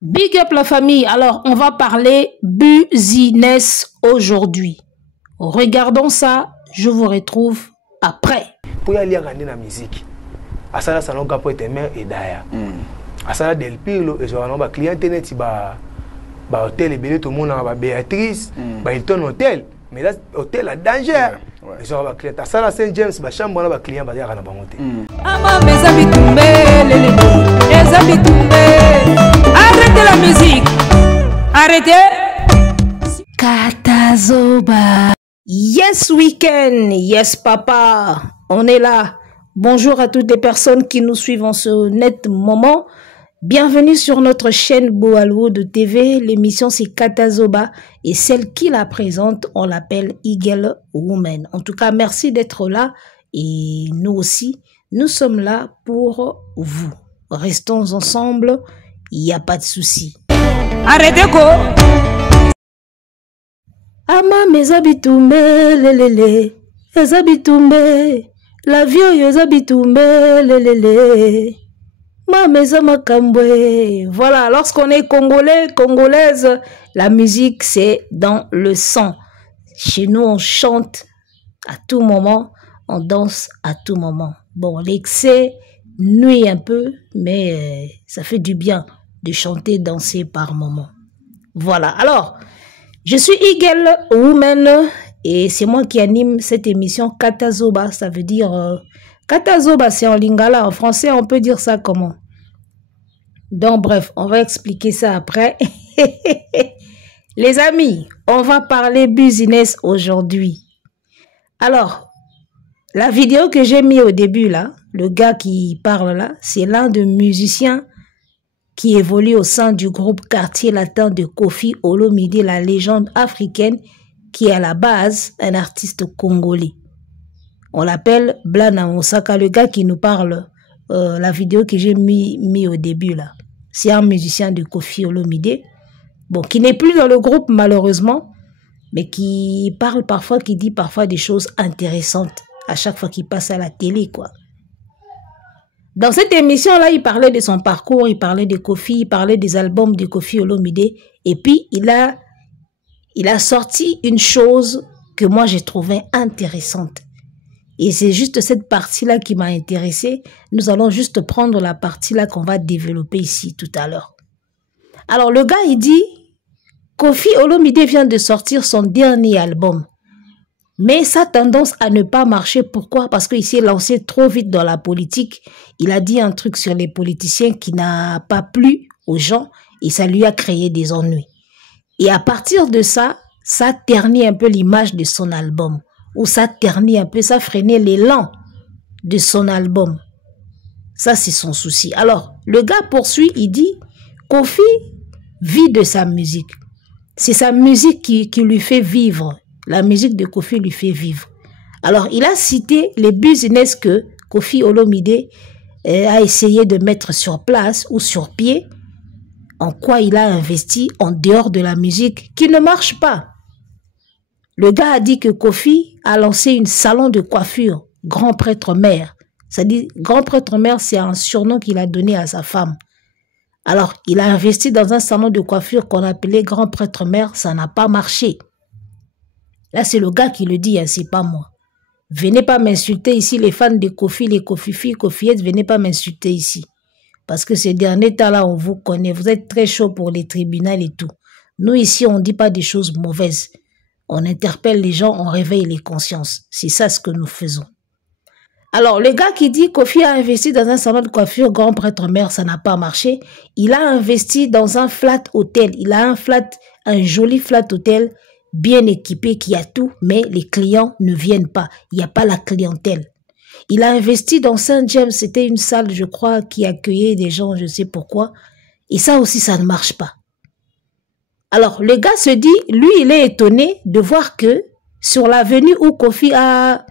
Big up la famille. Alors, on va parler business aujourd'hui. Regardons ça. Je vous retrouve après. Pour y aller à la musique, à ça, ça n'a pas été mère et d'ailleurs. À ça, del pilo, et je vais client internet, hôtel et belé, tout le monde a Béatrice, Hilton Hôtel. Mais là, hôtel a danger. Et je vais client. À ça, la Saint James, chambre, on a client, il y a un monté. Mes amis tombés, les amis tombés. Arrêtez la musique. Arrêtez. Katazoba. Yes weekend. Yes papa. On est là. Bonjour à toutes les personnes qui nous suivent en ce net moment. Bienvenue sur notre chaîne Boalwood TV. L'émission c'est Katazoba et celle qui la présente, on l'appelle Eagle Woman. En tout cas, merci d'être là et nous aussi, nous sommes là pour vous. Restons ensemble, il n'y a pas de souci. Arrêtez quoi? Ama mes habitumes, les habitumes, la vieille les habitumes, voilà, lorsqu'on est congolais, congolaise, la musique c'est dans le sang. Chez nous on chante à tout moment, on danse à tout moment. Bon, l'excès nuit un peu, mais ça fait du bien de chanter, danser par moment. Voilà, alors, je suis Eagle Woman et c'est moi qui anime cette émission Katazoba, ça veut dire... Katazoba, c'est en lingala. En français, on peut dire ça comment? Donc, bref, on va expliquer ça après. Les amis, on va parler business aujourd'hui. Alors, la vidéo que j'ai mis au début, là, le gars qui parle là, c'est l'un des musiciens qui évolue au sein du groupe Quartier Latin de Koffi Olomide, la légende africaine, qui est à la base un artiste congolais. On l'appelle Blana Moussaka, le gars qui nous parle, la vidéo que j'ai mis au début là. C'est un musicien de Koffi Olomide, bon, qui n'est plus dans le groupe malheureusement, mais qui parle parfois, qui dit parfois des choses intéressantes à chaque fois qu'il passe à la télé, quoi. Dans cette émission-là, il parlait de son parcours, il parlait de Koffi, il parlait des albums de Koffi Olomide, et puis il a sorti une chose que moi j'ai trouvée intéressante. Et c'est juste cette partie-là qui m'a intéressée. Nous allons juste prendre la partie-là qu'on va développer ici tout à l'heure. Alors, le gars, il dit, Koffi Olomide vient de sortir son dernier album. Mais ça a tendance à ne pas marcher. Pourquoi? Parce qu'il s'est lancé trop vite dans la politique. Il a dit un truc sur les politiciens qui n'a pas plu aux gens et ça lui a créé des ennuis. Et à partir de ça, ça ternit un peu l'image de son album. Ou ça ternit un peu, ça freinait l'élan de son album. Ça, c'est son souci. Alors, le gars poursuit, il dit, Koffi vit de sa musique. C'est sa musique qui lui fait vivre. La musique de Koffi lui fait vivre. Alors, il a cité les business que Koffi Olomide a essayé de mettre sur place ou sur pied, en quoi il a investi en dehors de la musique qui ne marche pas. Le gars a dit que Koffi a lancé un salon de coiffure, grand prêtre mère. C'est-à-dire, grand prêtre mère, c'est un surnom qu'il a donné à sa femme. Alors, il a investi dans un salon de coiffure qu'on appelait grand prêtre mère, ça n'a pas marché. Là, c'est le gars qui le dit, hein, c'est pas moi. Venez pas m'insulter ici, les fans de Koffi, les Koffi-filles, Koffiettes, venez pas m'insulter ici. Parce que ces derniers temps-là, on vous connaît, vous êtes très chaud pour les tribunaux et tout. Nous, ici, on ne dit pas des choses mauvaises. On interpelle les gens, on réveille les consciences. C'est ça ce que nous faisons. Alors, le gars qui dit Koffi a investi dans un salon de coiffure, grand prêtre mère, ça n'a pas marché. Il a investi dans un flat hôtel. Il a un joli flat hôtel bien équipé qui a tout, mais les clients ne viennent pas. Il n'y a pas la clientèle. Il a investi dans Saint James. C'était une salle, je crois, qui accueillait des gens, je ne sais pourquoi. Et ça aussi, ça ne marche pas. Alors, le gars se dit, lui, il est étonné de voir que sur l'avenue où Koffi a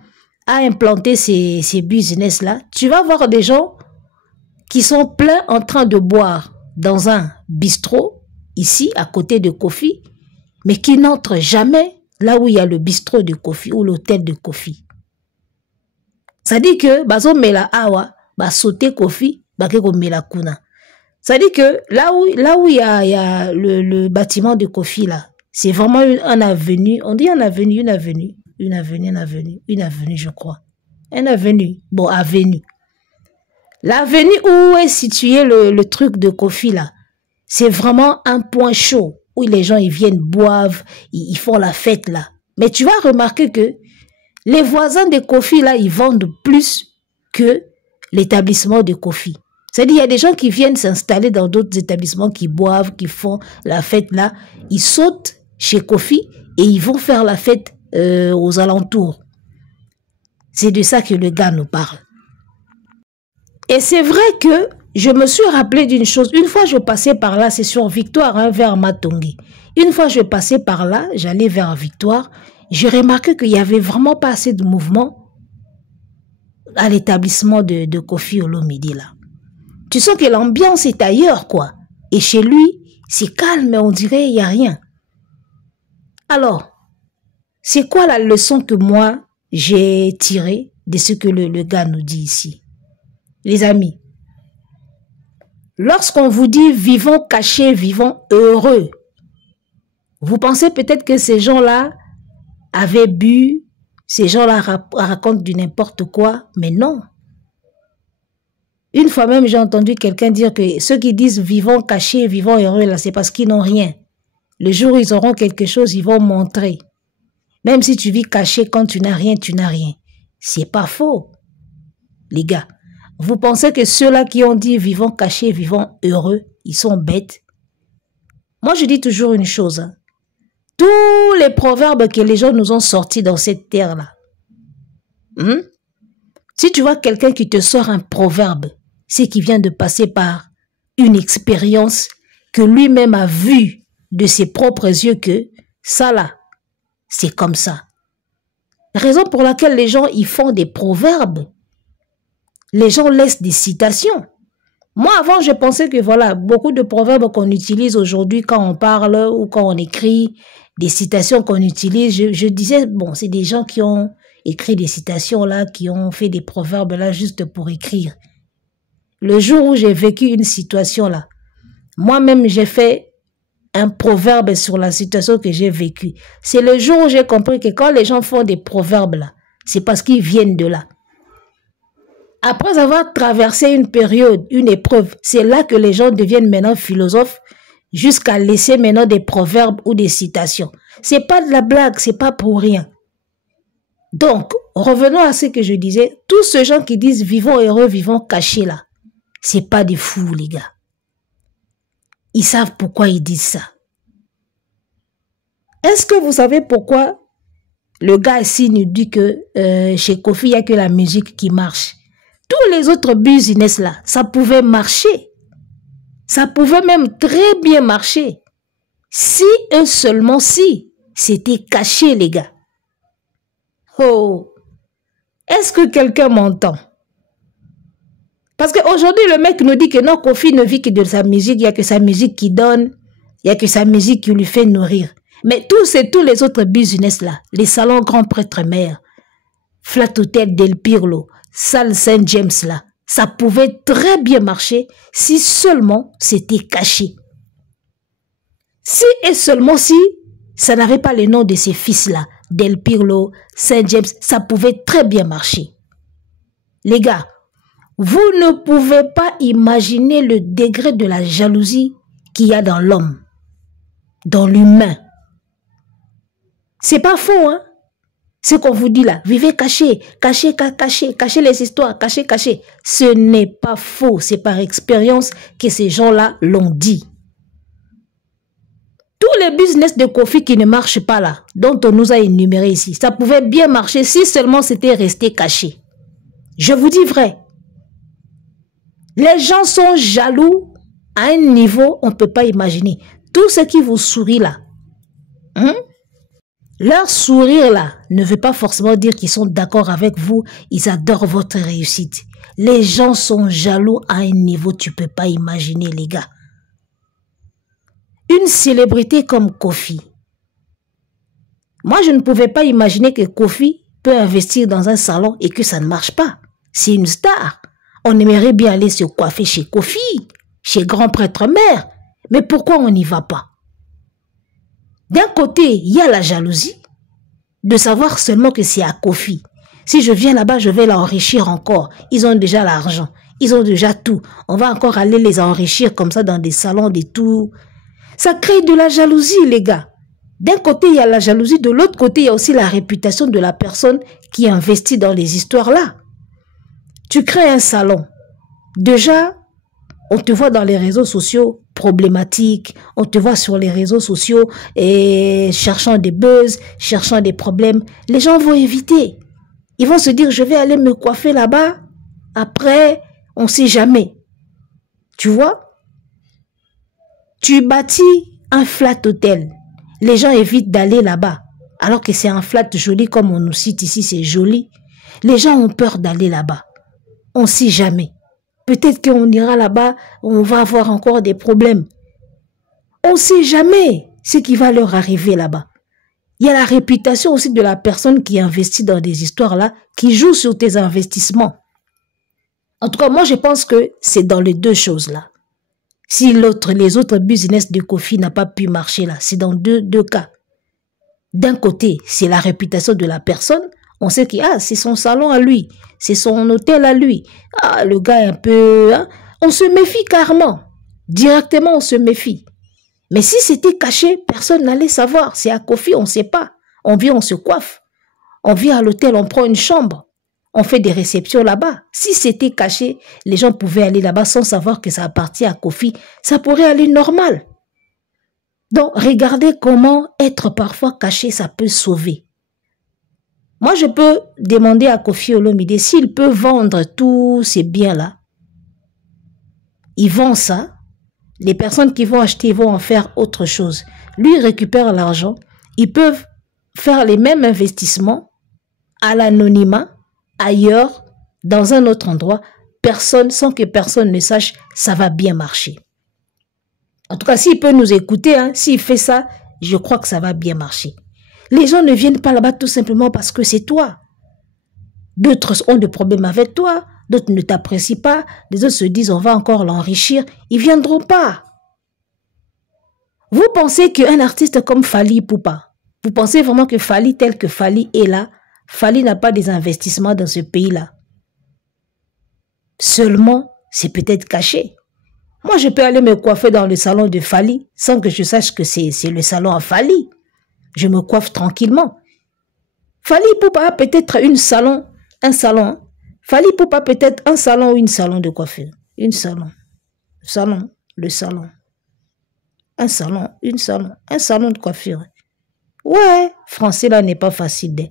implanté ces business-là, tu vas voir des gens qui sont pleins en train de boire dans un bistrot, ici, à côté de Koffi, mais qui n'entrent jamais là où il y a le bistrot de Koffi ou l'hôtel de Koffi. Ça dit que, bazo mela awa, ba sauter Koffi, ba keko mela kuna. Ça dit que là où il y a le bâtiment de Kofi, là, c'est vraiment un avenue. On dit une avenue, je crois. Une avenue. Bon, avenue. L'avenue où est situé le truc de Kofi, là, c'est vraiment un point chaud où les gens ils viennent boivent, ils font la fête, là. Mais tu vas remarquer que les voisins de Kofi, là, ils vendent plus que l'établissement de Kofi. C'est-à-dire, il y a des gens qui viennent s'installer dans d'autres établissements qui boivent, qui font la fête là. Ils sautent chez Kofi et ils vont faire la fête aux alentours. C'est de ça que le gars nous parle. Et c'est vrai que je me suis rappelé d'une chose. Une fois, je passais par là, c'est sur Victoire, hein, vers Matongui. Une fois, je passais par là, j'allais vers Victoire. J'ai remarqué qu'il n'y avait vraiment pas assez de mouvement à l'établissement de Kofi Olomide là. Tu sens que l'ambiance est ailleurs, quoi. Et chez lui, c'est calme, mais on dirait qu'il n'y a rien. Alors, c'est quoi la leçon que moi, j'ai tirée de ce que le gars nous dit ici? Les amis, lorsqu'on vous dit « vivons cachés, vivons heureux », vous pensez peut-être que ces gens-là avaient bu, ces gens-là racontent du n'importe quoi, mais non. Une fois même, j'ai entendu quelqu'un dire que ceux qui disent « vivons cachés, vivons heureux », là, c'est parce qu'ils n'ont rien. Le jour où ils auront quelque chose, ils vont montrer. Même si tu vis caché, quand tu n'as rien, tu n'as rien. C'est pas faux, les gars. Vous pensez que ceux-là qui ont dit « vivons cachés, vivons heureux », ils sont bêtes? Moi, je dis toujours une chose. Hein. Tous les proverbes que les gens nous ont sortis dans cette terre-là. Si tu vois quelqu'un qui te sort un proverbe, c'est qu'il vient de passer par une expérience que lui-même a vue de ses propres yeux que ça là, c'est comme ça. Raison pour laquelle les gens ils font des proverbes. Les gens laissent des citations. Moi, avant, je pensais que voilà, beaucoup de proverbes qu'on utilise aujourd'hui quand on parle ou quand on écrit, des citations qu'on utilise, je disais, bon, c'est des gens qui ont écrit des citations là, qui ont fait des proverbes là juste pour écrire. Le jour où j'ai vécu une situation là, moi-même j'ai fait un proverbe sur la situation que j'ai vécue. C'est le jour où j'ai compris que quand les gens font des proverbes là, c'est parce qu'ils viennent de là. Après avoir traversé une période, une épreuve, c'est là que les gens deviennent maintenant philosophes jusqu'à laisser maintenant des proverbes ou des citations. C'est pas de la blague, c'est pas pour rien. Donc, revenons à ce que je disais. Tous ces gens qui disent « vivons heureux, vivons cachés » là, c'est pas des fous, les gars. Ils savent pourquoi ils disent ça. Est-ce que vous savez pourquoi le gars ici nous dit que chez Kofi, il n'y a que la musique qui marche? Tous les autres business là, ça pouvait marcher. Ça pouvait même très bien marcher. Si et seulement si, c'était caché, les gars. Oh, est-ce que quelqu'un m'entend? Parce qu'aujourd'hui, le mec nous dit que non, Kofi ne vit que de sa musique, il n'y a que sa musique qui donne, il n'y a que sa musique qui lui fait nourrir. Mais tous les autres business là, les salons Grand Prêtre Mère, Flat Hotel Del Pirlo, Salle Saint James là, ça pouvait très bien marcher si seulement c'était caché. Si et seulement si ça n'avait pas le nom de ces fils-là, Del Pirlo, Saint James, ça pouvait très bien marcher. Les gars, vous ne pouvez pas imaginer le degré de la jalousie qu'il y a dans l'homme, dans l'humain. C'est pas faux, hein? Ce qu'on vous dit là, vivez caché, cachez les histoires, cachez. Ce n'est pas faux, c'est par expérience que ces gens-là l'ont dit. Tous les business de Kofi qui ne marchent pas là, dont on nous a énuméré ici, ça pouvait bien marcher si seulement c'était resté caché. Je vous dis vrai. Les gens sont jaloux à un niveau on ne peut pas imaginer. Tout ce qui vous sourit là, leur sourire là ne veut pas forcément dire qu'ils sont d'accord avec vous, ils adorent votre réussite. Les gens sont jaloux à un niveau tu ne peux pas imaginer, les gars. Une célébrité comme Kofi. Moi, je ne pouvais pas imaginer que Kofi peut investir dans un salon et que ça ne marche pas. C'est une star. On aimerait bien aller se coiffer chez Kofi, chez Grand Prêtre Mère. Mais pourquoi on n'y va pas? D'un côté, il y a la jalousie de savoir seulement que c'est à Kofi. Si je viens là-bas, je vais l'enrichir encore. Ils ont déjà l'argent. Ils ont déjà tout. On va encore aller les enrichir comme ça dans des salons, des tout. Ça crée de la jalousie, les gars. D'un côté, il y a la jalousie. De l'autre côté, il y a aussi la réputation de la personne qui investit dans les histoires-là. Tu crées un salon. Déjà, on te voit dans les réseaux sociaux problématiques. On te voit sur les réseaux sociaux et cherchant des buzz, cherchant des problèmes. Les gens vont éviter. Ils vont se dire, je vais aller me coiffer là-bas. Après, on ne sait jamais. Tu vois? Tu bâtis un flat hôtel. Les gens évitent d'aller là-bas. Alors que c'est un flat joli, comme on nous cite ici, c'est joli. Les gens ont peur d'aller là-bas. On ne sait jamais. Peut-être qu'on ira là-bas, on va avoir encore des problèmes. On ne sait jamais ce qui va leur arriver là-bas. Il y a la réputation aussi de la personne qui investit dans des histoires-là, qui joue sur tes investissements. En tout cas, moi, je pense que c'est dans les deux choses-là. Si les autres business de Kofi n'ont pas pu marcher là, c'est dans deux cas. D'un côté, c'est la réputation de la personne. On sait que c'est son salon à lui, c'est son hôtel à lui. Le gars est un peu... On se méfie carrément. Directement, on se méfie. Mais si c'était caché, personne n'allait savoir. C'est à Kofi, on ne sait pas. On vient, on se coiffe. On vient à l'hôtel, on prend une chambre. On fait des réceptions là-bas. Si c'était caché, les gens pouvaient aller là-bas sans savoir que ça appartient à Kofi. Ça pourrait aller normal. Donc, regardez comment être parfois caché, ça peut sauver. Moi, je peux demander à Kofi Olomide s'il peut vendre tous ces biens-là. Il vend ça. Les personnes qui vont acheter vont en faire autre chose. Lui, il récupère l'argent. Ils peuvent faire les mêmes investissements à l'anonymat, ailleurs, dans un autre endroit, sans que personne ne sache, ça va bien marcher. En tout cas, s'il peut nous écouter, s'il fait ça, je crois que ça va bien marcher. Les gens ne viennent pas là-bas tout simplement parce que c'est toi. D'autres ont des problèmes avec toi, d'autres ne t'apprécient pas, les autres se disent on va encore l'enrichir, ils ne viendront pas. Vous pensez qu'un artiste comme Fally Ipupa, vous pensez vraiment que Fally tel que Fally est là, Fally n'a pas des investissements dans ce pays-là. Seulement, c'est peut-être caché. Moi, je peux aller me coiffer dans le salon de Fally sans que je sache que c'est le salon à Fally. Je me coiffe tranquillement. Fally Ipupa a peut-être un salon. Fally Ipupa peut-être un salon ou une salon de coiffure. Un salon de coiffure. Ouais, français là n'est pas facile.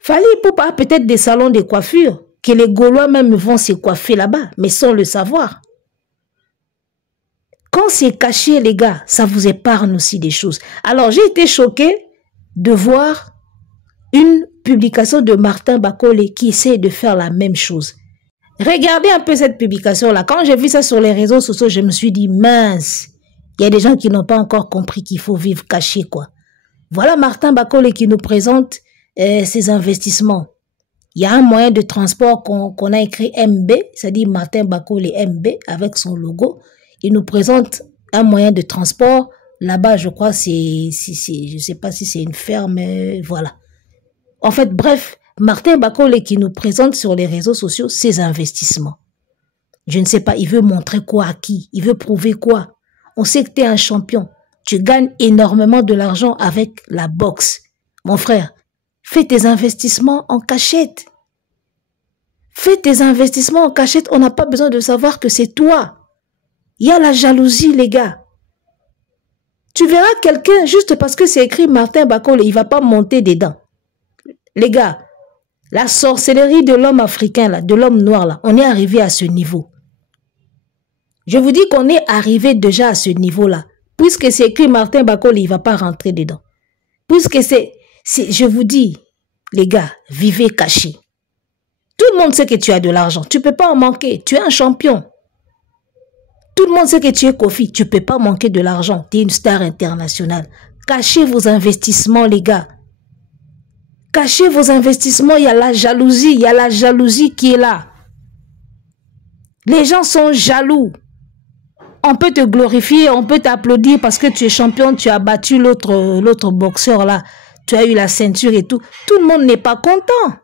Fally Ipupa a peut-être des salons de coiffure que les Gaulois même vont se coiffer là-bas, mais sans le savoir. Quand c'est caché, les gars, ça vous épargne aussi des choses. Alors, j'ai été choquée de voir une publication de Martin Bakole qui essaie de faire la même chose. Regardez un peu cette publication-là. Quand j'ai vu ça sur les réseaux sociaux, je me suis dit, mince, il y a des gens qui n'ont pas encore compris qu'il faut vivre caché, quoi. Voilà Martin Bakole qui nous présente ses investissements. Il y a un moyen de transport qu'on a écrit MB, c'est-à-dire Martin Bakole MB avec son logo. Il nous présente un moyen de transport. Là-bas, je crois, je ne sais pas si c'est une ferme, voilà. En fait, bref, Martin Bakole qui nous présente sur les réseaux sociaux ses investissements. Je ne sais pas, il veut montrer quoi à qui? Il veut prouver quoi? On sait que tu es un champion. Tu gagnes énormément de l'argent avec la boxe. Mon frère, fais tes investissements en cachette. Fais tes investissements en cachette. On n'a pas besoin de savoir que c'est toi. Il y a la jalousie, les gars. Tu verras quelqu'un, juste parce que c'est écrit Martin Bakole, il ne va pas monter dedans. Les gars, la sorcellerie de l'homme africain, là, de l'homme noir, là, on est arrivé à ce niveau. Je vous dis qu'on est arrivé déjà à ce niveau-là. Puisque c'est écrit Martin Bakole, il ne va pas rentrer dedans. Puisque je vous dis, les gars, vivez cachés. Tout le monde sait que tu as de l'argent. Tu ne peux pas en manquer. Tu es un champion. Tout le monde sait que tu es Kofi. Tu ne peux pas manquer de l'argent. Tu es une star internationale. Cachez vos investissements, les gars. Cachez vos investissements. Il y a la jalousie. Il y a la jalousie qui est là. Les gens sont jaloux. On peut te glorifier, on peut t'applaudir parce que tu es champion, tu as battu l'autre boxeur là, tu as eu la ceinture et tout. Tout le monde n'est pas content.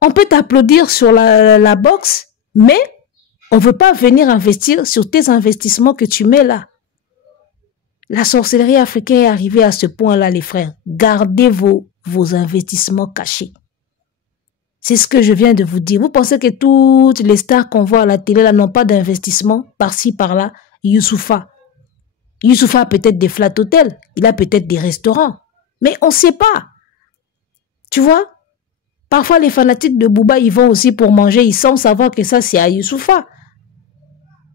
On peut t'applaudir sur la boxe, mais on ne veut pas venir investir sur tes investissements que tu mets là. La sorcellerie africaine est arrivée à ce point-là, les frères. Gardez vos investissements cachés. C'est ce que je viens de vous dire. Vous pensez que toutes les stars qu'on voit à la télé là n'ont pas d'investissement par-ci, par-là? Youssoupha. Youssoupha a peut-être des flat hôtels. Il a peut-être des restaurants. Mais on ne sait pas. Tu vois? Parfois, les fanatiques de Booba, ils vont aussi pour manger. Ils semblent savoir que ça, c'est à Youssoupha.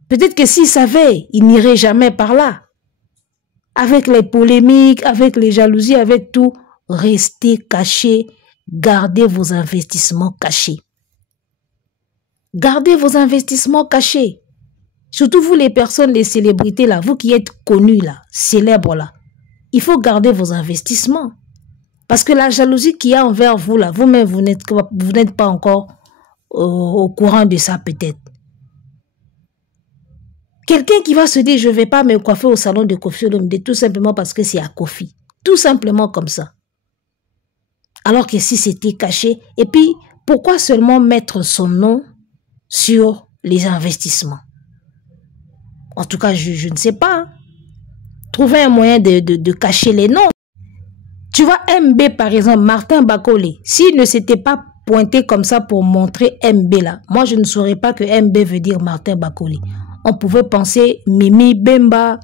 Peut-être que s'ils savaient, ils n'iraient jamais par là. Avec les polémiques, avec les jalousies, avec tout, restez cachés. Gardez vos investissements cachés. Gardez vos investissements cachés. Surtout vous les personnes, les célébrités là, vous qui êtes connus là, célèbres là. Il faut garder vos investissements. Parce que la jalousie qu'il y a envers vous là, vous-même vous n'êtes pas encore au courant de ça peut-être. Quelqu'un qui va se dire je ne vais pas me coiffer au salon de Koffi Olomide tout simplement parce que c'est à Koffi. Tout simplement comme ça. Alors que si c'était caché, et puis pourquoi seulement mettre son nom sur les investissements? En tout cas, je ne sais pas. Trouver un moyen de cacher les noms. Tu vois, MB par exemple, Martin Bakole, s'il ne s'était pas pointé comme ça pour montrer MB là, moi je ne saurais pas que MB veut dire Martin Bakole. On pouvait penser Mimi Bemba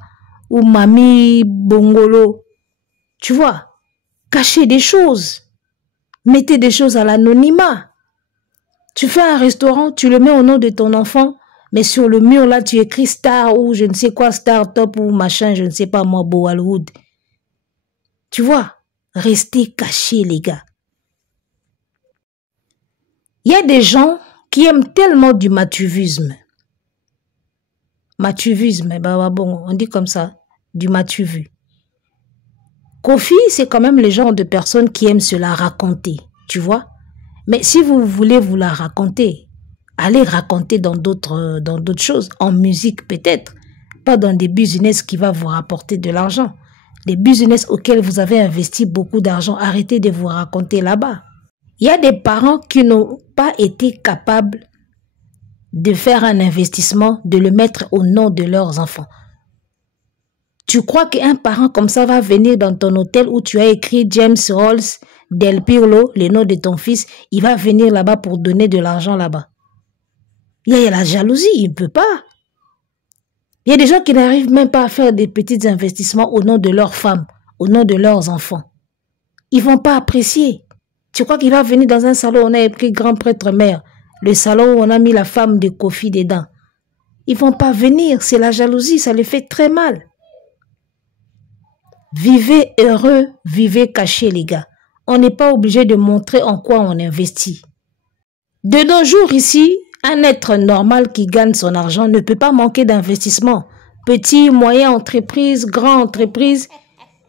ou Mami Bongolo. Tu vois, cacher des choses. Mettez des choses à l'anonymat. Tu fais un restaurant, tu le mets au nom de ton enfant, mais sur le mur là, tu écris Star ou je ne sais quoi, Start-up ou machin, je ne sais pas moi, Boalwood. Tu vois, restez cachés les gars. Il y a des gens qui aiment tellement du matuvisme. Matuvisme, bah bon, on dit comme ça, du matuvu. Koffi, c'est quand même le genre de personnes qui aiment se la raconter, tu vois. Mais si vous voulez vous la raconter, allez raconter dans d'autres choses, en musique peut-être, pas dans des business qui vont vous rapporter de l'argent. Les business auxquels vous avez investi beaucoup d'argent, arrêtez de vous raconter là-bas. Il y a des parents qui n'ont pas été capables de faire un investissement, de le mettre au nom de leurs enfants. Tu crois qu'un parent comme ça va venir dans ton hôtel où tu as écrit James Rolls Del Pirlo, le nom de ton fils, il va venir là-bas pour donner de l'argent là-bas? Il y a la jalousie, il ne peut pas. Il y a des gens qui n'arrivent même pas à faire des petits investissements au nom de leurs femmes, au nom de leurs enfants. Ils ne vont pas apprécier. Tu crois qu'il va venir dans un salon où on a écrit grand prêtre mère, le salon où on a mis la femme de Koffi dedans? Ils ne vont pas venir, c'est la jalousie, ça les fait très mal. Vivez heureux, vivez cachés les gars. On n'est pas obligé de montrer en quoi on investit. De nos jours ici, un être normal qui gagne son argent ne peut pas manquer d'investissement. Petit, moyen entreprise, grand entreprise,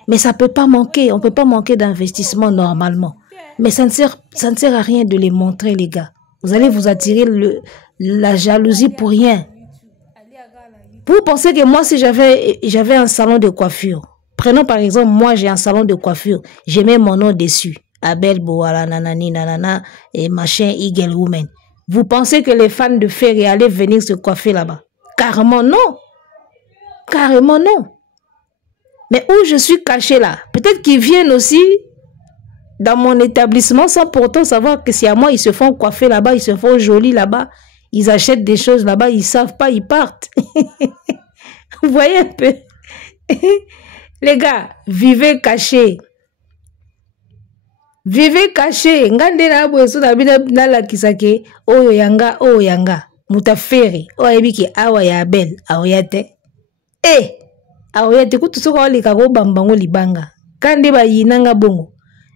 mais ça ne peut pas manquer. On ne peut pas manquer d'investissement normalement. Mais ça ne sert à rien de les montrer les gars. Vous allez vous attirer la jalousie pour rien. Vous pensez que moi si j'avais un salon de coiffure, prenons par exemple, moi j'ai un salon de coiffure, j'ai mis mon nom dessus, Abel Boala, nanani, nanana, et machin, Eagle Woman. Vous pensez que les fans de Ferry allaient venir se coiffer là-bas? Carrément non. Carrément non. Mais où je suis caché là, peut-être qu'ils viennent aussi dans mon établissement sans pourtant savoir que c'est à moi, ils se font coiffer là-bas, ils se font jolis là-bas, ils achètent des choses là-bas, ils ne savent pas, ils partent. Vous voyez un peu? Les gars, vivez cachés. Vivez cachés. Ngande na bwesu na bina la kisake. Oyo yanga. Mutaferi. Oebiki awa ya Abel. Aoyate. Aoyate kutu soka wali kago bambango libanga. Kande ba yinanga bongo.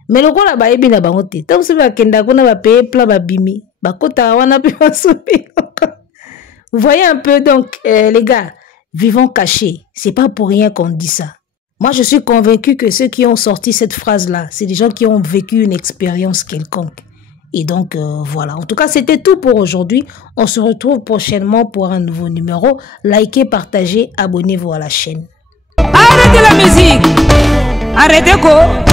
Melokola ba ebi na bango te. Tamusi ba kenda kuna ba pepla ba bimi. Ba kota wana pe basubi. Vous voyez un peu donc les gars, vivons cachés. C'est pas pour rien qu'on dit ça. Moi, je suis convaincu que ceux qui ont sorti cette phrase-là, c'est des gens qui ont vécu une expérience quelconque. Et donc, voilà. En tout cas, c'était tout pour aujourd'hui. On se retrouve prochainement pour un nouveau numéro. Likez, partagez, abonnez-vous à la chaîne. Arrêtez la musique. Arrêtez quoi?